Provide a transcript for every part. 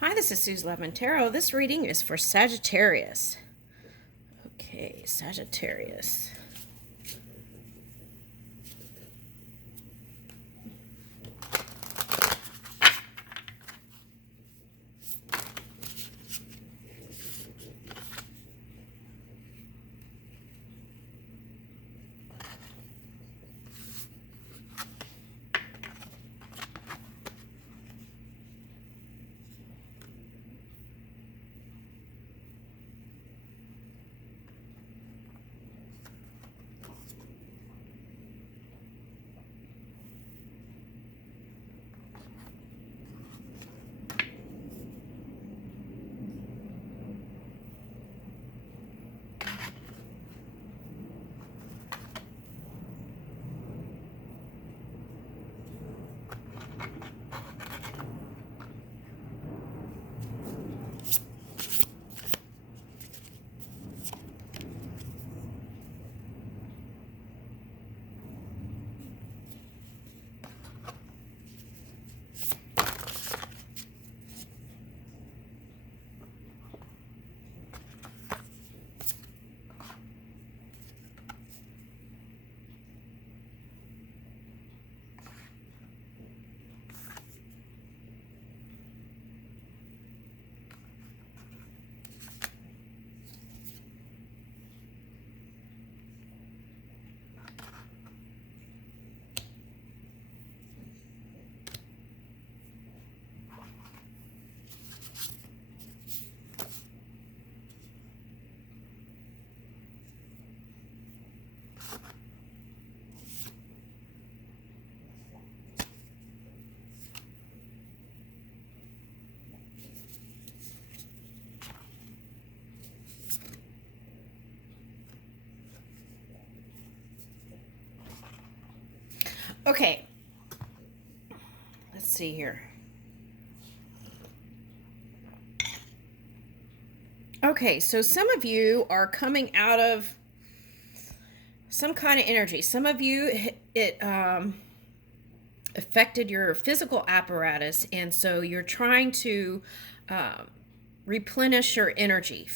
Hi, this is Sue's Love and Tarot. This reading is for Sagittarius. Okay, Sagittarius. Okay, let's see here. Okay, so some of you are coming out of some kind of energy. Some of you, it affected your physical apparatus, and so you're trying to replenish your energy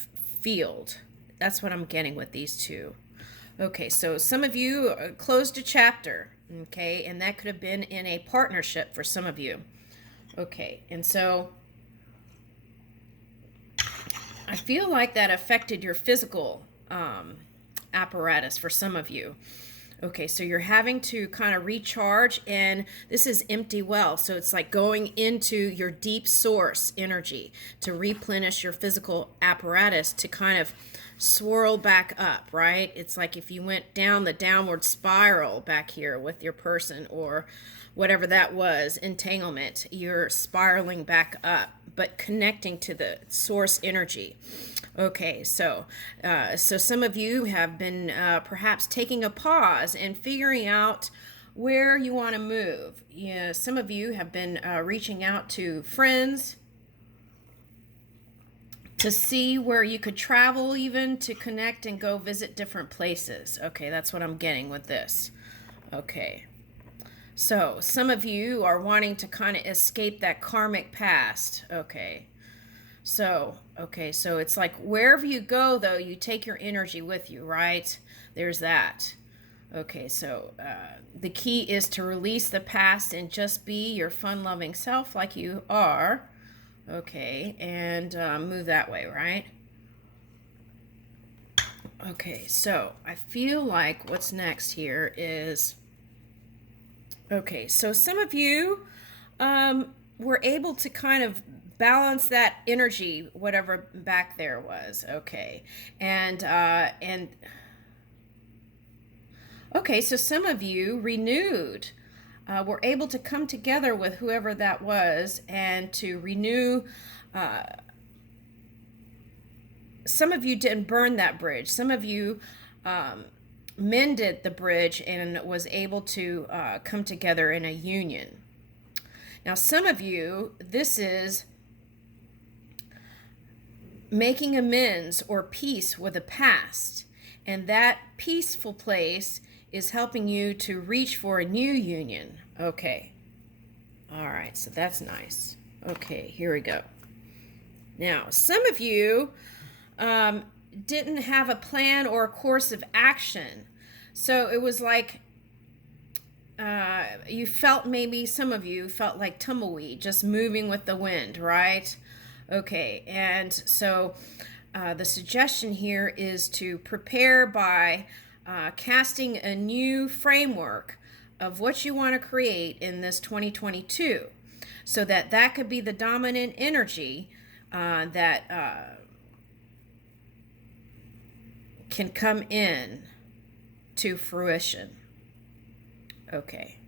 field. That's what I'm getting with these two. Okay, so some of you closed a chapter, okay, and that could have been in a partnership for some of you. Okay, and so I feel like that affected your physical apparatus for some of you. Okay, so you're having to kind of recharge, and this is empty well. So it's like going into your deep source energy to replenish your physical apparatus to kind of swirl back up, right? It's like if you went down the downward spiral back here with your person or whatever that was, entanglement, you're spiraling back up, but connecting to the source energy. Okay, so some of you have been perhaps taking a pause and figuring out where you want to move. Yeah, some of you have been reaching out to friends to see where you could travel, even to connect and go visit different places. Okay, that's what I'm getting with this. Okay. So some of you are wanting to kind of escape that karmic past. Okay. So it's like wherever you go, though, you take your energy with you, right? There's that. Okay, so the key is to release the past and just be your fun-loving self like you are. Okay, and move that way, right? Okay, so I feel like what's next here is... Okay, so some of you were able to kind of balance that energy, whatever back there was. Okay, and okay, so some of you renewed, were able to come together with whoever that was and to renew. Some of you didn't burn that bridge. Some of you mended the bridge and was able to come together in a union. Now, some of you, this is making amends or peace with the past, and that peaceful place is helping you to reach for a new union. Okay. All right, so that's nice. Okay, here we go. Now, some of you didn't have a plan or a course of action. So it was like you felt, maybe some of you felt like tumbleweed, just moving with the wind, right? Okay, and so the suggestion here is to prepare by casting a new framework of what you want to create in this 2022, so that that could be the dominant energy that can come in to fruition. Okay.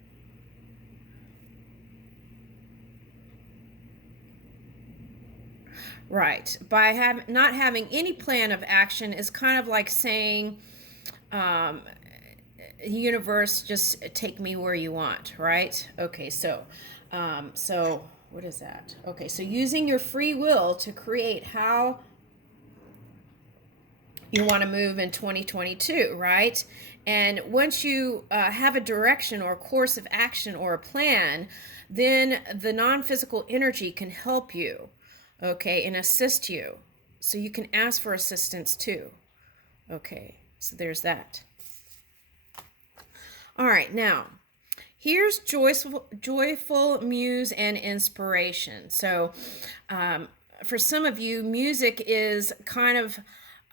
Right. By not having any plan of action is kind of like saying, universe, just take me where you want, right? Okay, so what is that? Okay, so using your free will to create how you want to move in 2022, right? And once you have a direction or a course of action or a plan, then the non-physical energy can help you, okay, and assist you. So you can ask for assistance too. Okay, so there's that. All right, now here's joyful muse and inspiration. So for some of you, music is kind of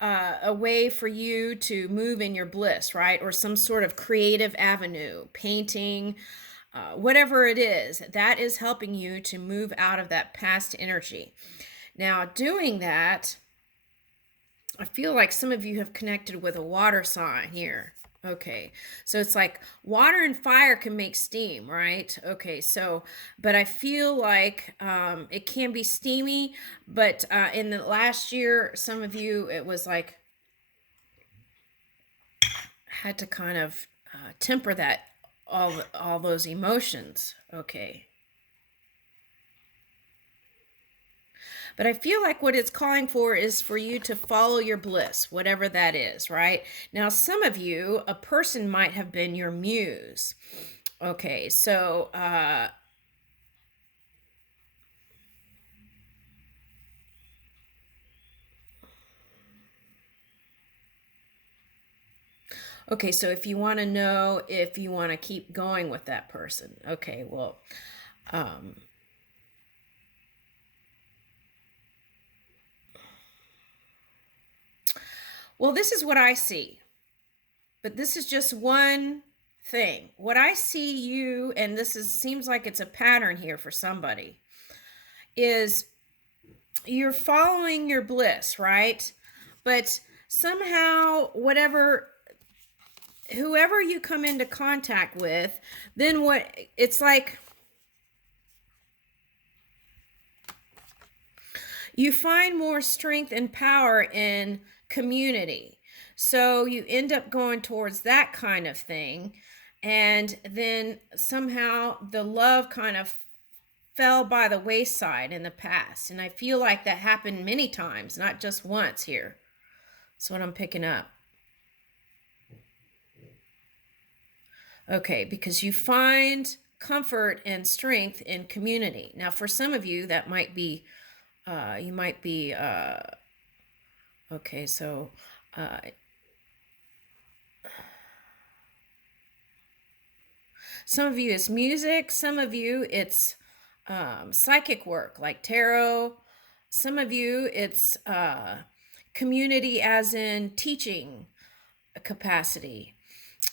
a way for you to move in your bliss, right? Or some sort of creative avenue, painting, whatever it is, that is helping you to move out of that past energy. Now, doing that, I feel like some of you have connected with a water sign here. Okay, so it's like water and fire can make steam, right? Okay, so, but I feel like it can be steamy, but in the last year, some of you, it was like, had to kind of temper that, all those emotions. Okay. But I feel like what it's calling for is for you to follow your bliss, whatever that is, right? Now, some of you, a person might have been your muse. Okay, so okay, so if you want to know if you want to keep going with that person, okay, well, well, this is what I see, but this is just one thing. What I see you, and seems like it's a pattern here for somebody, is you're following your bliss, right? But somehow, whoever you come into contact with, then it's like you find more strength and power in community. So you end up going towards that kind of thing. And then somehow the love kind of fell by the wayside in the past. And I feel like that happened many times, not just once here. That's what I'm picking up. Okay, because you find comfort and strength in community. Now, for some of you, that might be, you might be, okay, so some of you it's music, some of you it's psychic work like tarot, some of you it's community as in teaching capacity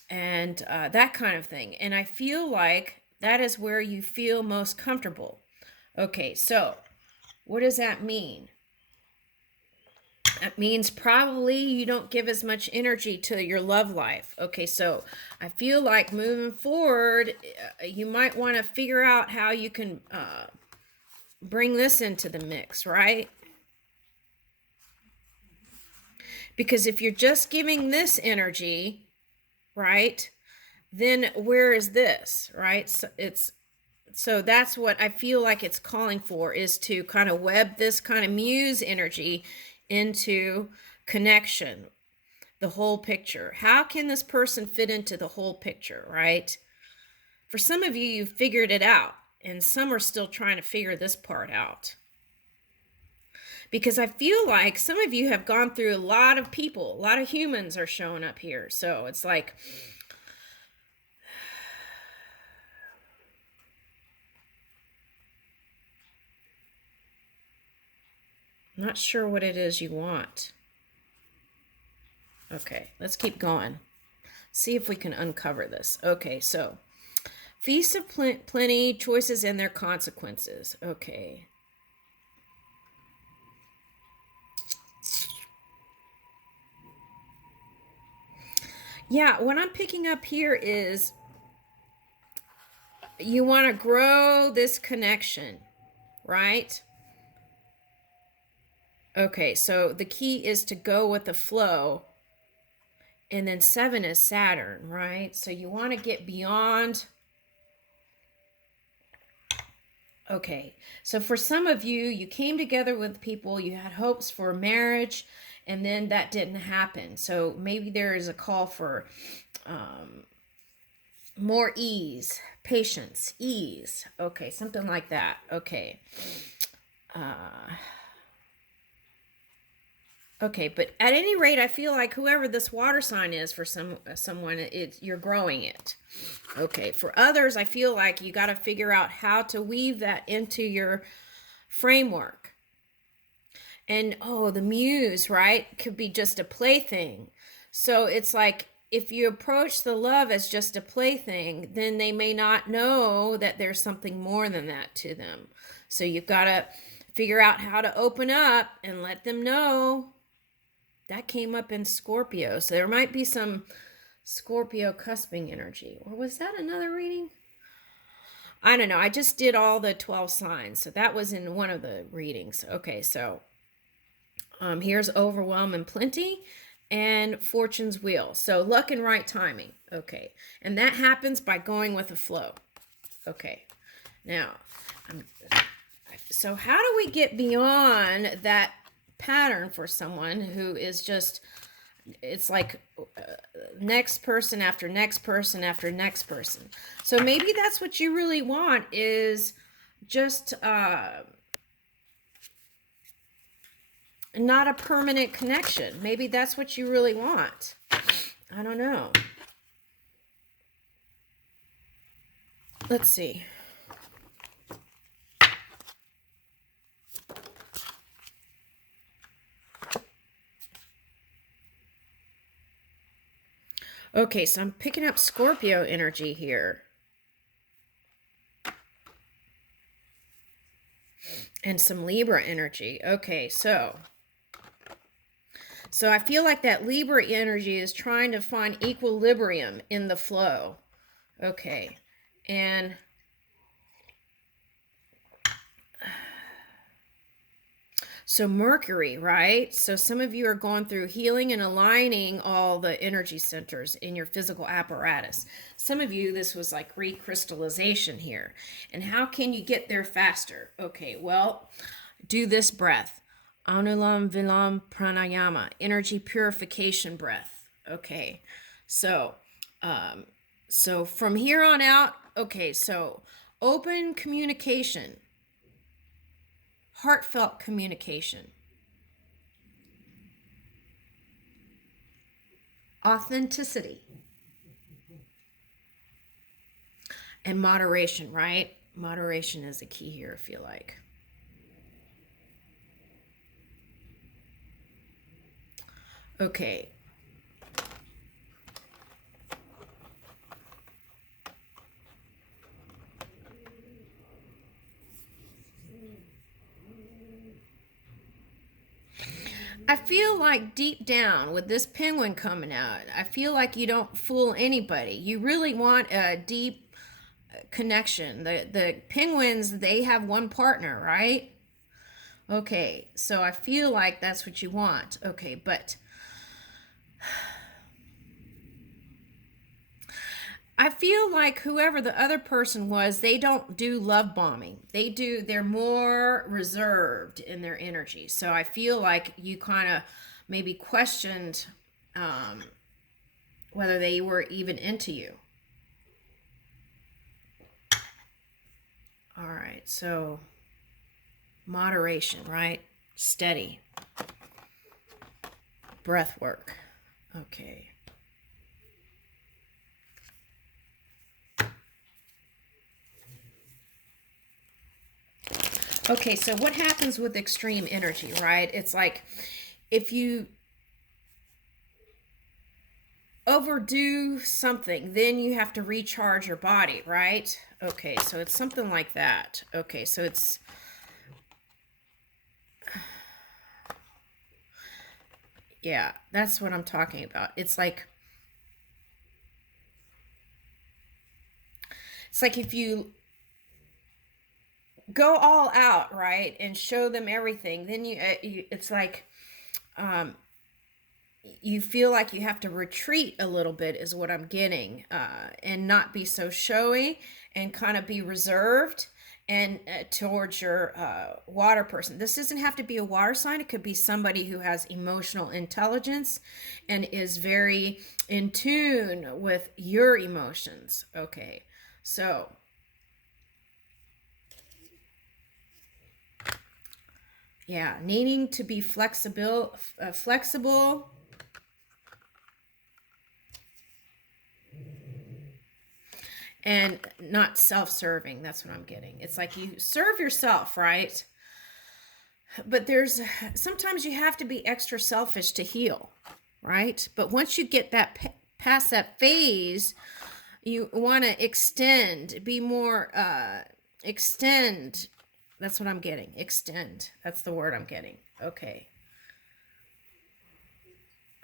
and that kind of thing. And I feel like that is where you feel most comfortable. Okay, so what does that mean? That means probably you don't give as much energy to your love life. Okay, so I feel like moving forward, you might want to figure out how you can bring this into the mix, right? Because if you're just giving this energy, right, then where is this, right? So that's what I feel like it's calling for, is to kind of web this kind of muse energy into connection, the whole picture. How can this person fit into the whole picture, right? For some of you, you've figured it out, and some are still trying to figure this part out. Because I feel like some of you have gone through a lot of people, a lot of humans are showing up here. So it's like, I'm not sure what it is you want. Okay, let's keep going. See if we can uncover this. Okay, so feast of plenty, choices and their consequences. Okay. Yeah, what I'm picking up here is you want to grow this connection, right? Okay, so the key is to go with the flow. And then 7 is Saturn, right? So you want to get beyond. Okay, so for some of you, you came together with people, you had hopes for marriage, and then that didn't happen. So maybe there is a call for more ease, patience, ease. Okay, something like that. Okay. Okay, but at any rate, I feel like whoever this water sign is for someone, you're growing it. Okay, for others, I feel like you got to figure out how to weave that into your framework. And oh, the muse, right, could be just a plaything. So it's like if you approach the love as just a plaything, then they may not know that there's something more than that to them. So you've got to figure out how to open up and let them know. That came up in Scorpio. So there might be some Scorpio cusping energy. Or was that another reading? I don't know. I just did all the 12 signs. So that was in one of the readings. Okay, so here's overwhelm and plenty and fortune's wheel. So luck and right timing. Okay. And that happens by going with the flow. Okay. Now, so how do we get beyond that pattern for someone who is just, it's like next person after next person after next person? So maybe that's what you really want, is just not a permanent connection. Maybe that's what you really want. I don't know. Let's see. Okay, so I'm picking up Scorpio energy here. And some Libra energy. Okay, so I feel like that Libra energy is trying to find equilibrium in the flow. Okay, and so Mercury, right? So some of you are going through healing and aligning all the energy centers in your physical apparatus. Some of you, this was like recrystallization here. And how can you get there faster? Okay, well, do this breath. Anulam Vilam Pranayama, energy purification breath. Okay, so from here on out, okay, so open communication. Heartfelt communication, authenticity, and moderation, right? Moderation is the key here, I feel like. Okay. I feel like deep down with this penguin coming out, I feel like you don't fool anybody. You really want a deep connection. The penguins, they have one partner, right? Okay, so I feel like that's what you want. Okay, but I feel like whoever the other person was, they don't do love bombing. They're more reserved in their energy. So I feel like you kind of maybe questioned whether they were even into you. All right, so moderation, right? Steady. Breath work. Okay. Okay, so what happens with extreme energy, right? It's like if you overdo something, then you have to recharge your body, right? Okay, so it's something like that. Okay, so it's yeah, that's what I'm talking about. It's like if you go all out, right, and show them everything, then it's like um you feel like you have to retreat a little bit is what I'm getting, and not be so showy and kind of be reserved and towards your water person. This doesn't have to be a water sign. It could be somebody who has emotional intelligence and is very in tune with your emotions. Okay, so yeah, needing to be flexible and not self-serving. That's what I'm getting. It's like you serve yourself, right? But sometimes you have to be extra selfish to heal, right? But once you get that past that phase, you want to extend, be more extend. That's what I'm getting. Extend. That's the word I'm getting. Okay.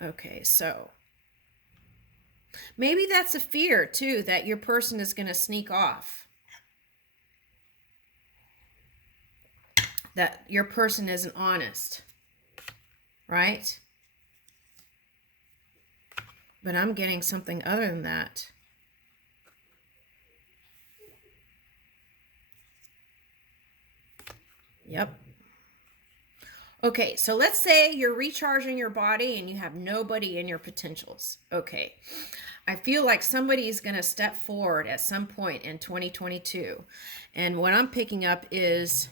Okay, so maybe that's a fear too, that your person is going to sneak off. That your person isn't honest. Right? But I'm getting something other than that. Yep. Okay, so let's say you're recharging your body and you have nobody in your potentials. Okay. I feel like somebody is going to step forward at some point in 2022. And what I'm picking up is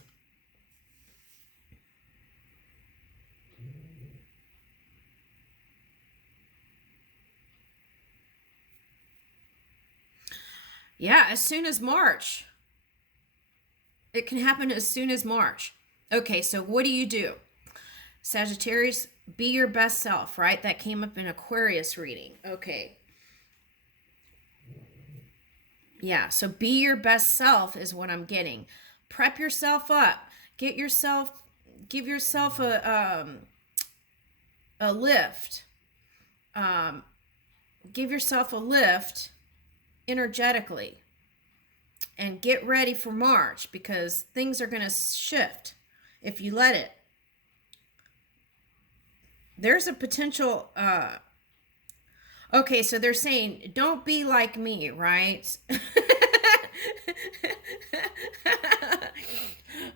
yeah, as soon as March. It can happen as soon as March. Okay, so what do? Sagittarius, be your best self, right? That came up in Aquarius reading. Okay. Yeah, so be your best self is what I'm getting. Prep yourself up. Give yourself a lift. Give yourself a lift energetically. And get ready for March because things are going to shift if you let it. There's a potential okay, so they're saying don't be like me, right?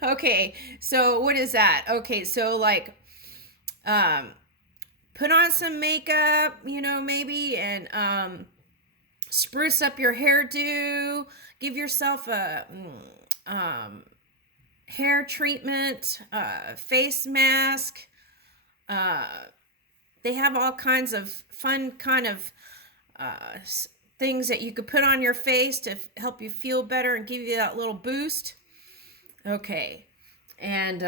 Okay, so what is that? Okay, so like put on some makeup, maybe, and spruce up your hairdo, give yourself a hair treatment, face mask. They have all kinds of fun kind of things that you could put on your face to help you feel better and give you that little boost. Okay. And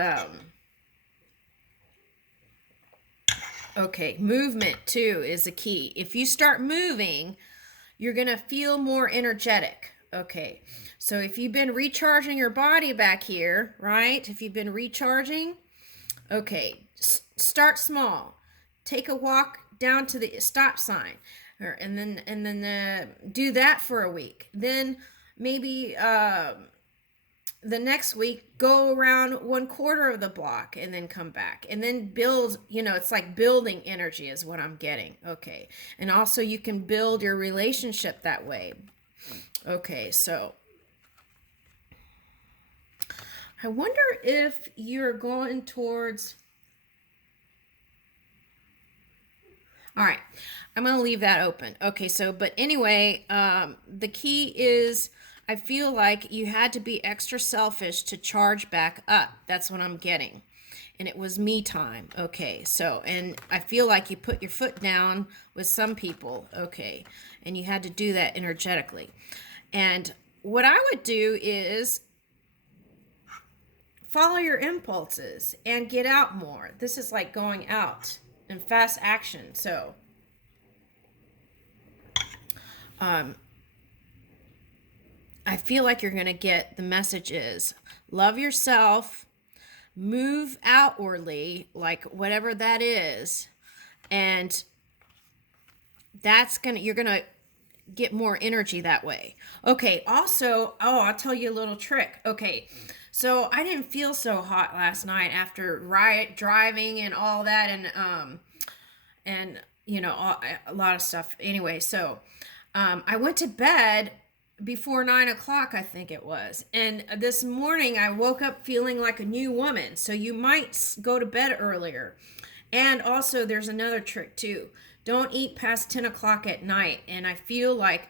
okay, movement too is the key. If you start moving, you're going to feel more energetic. Okay. So if you've been recharging your body back here, right? If you've been recharging, okay, start small. Take a walk down to the stop sign, and then do that for a week. Then maybe the next week go around 1/4 of the block and then come back and then build. It's like building energy is what I'm getting. Okay, and also you can build your relationship that way. Okay, so I wonder if you're going towards. All right, I'm going to leave that open. Okay, so, but anyway, the key is I feel like you had to be extra selfish to charge back up. That's what I'm getting. and it was me time. Okay, so, and I feel like you put your foot down with some people. Okay, and you had to do that energetically. And what I would do is follow your impulses and get out more. This is like going out in fast action. So, I feel like you're going to get the message is love yourself, move outwardly, like whatever that is, and you're going to get more energy that way. Okay, also, I'll tell you a little trick. Okay, so I didn't feel so hot last night after driving and all that, and a lot of stuff. Anyway, so I went to bed before 9 o'clock, I think it was. And this morning I woke up feeling like a new woman. So you might go to bed earlier. And also there's another trick too. Don't eat past 10 o'clock at night. And I feel like,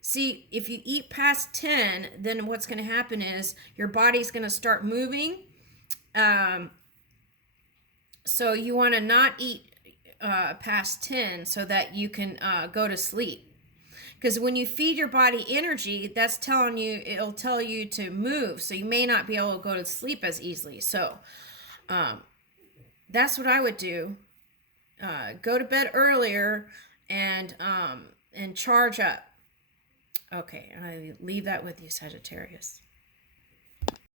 see, if you eat past 10, then what's going to happen is your body's going to start moving. So you want to not eat past 10 so that you can go to sleep. Because when you feed your body energy, that's telling you, it'll tell you to move. So you may not be able to go to sleep as easily. So that's what I would do. Go to bed earlier and charge up. Okay, I leave that with you, Sagittarius.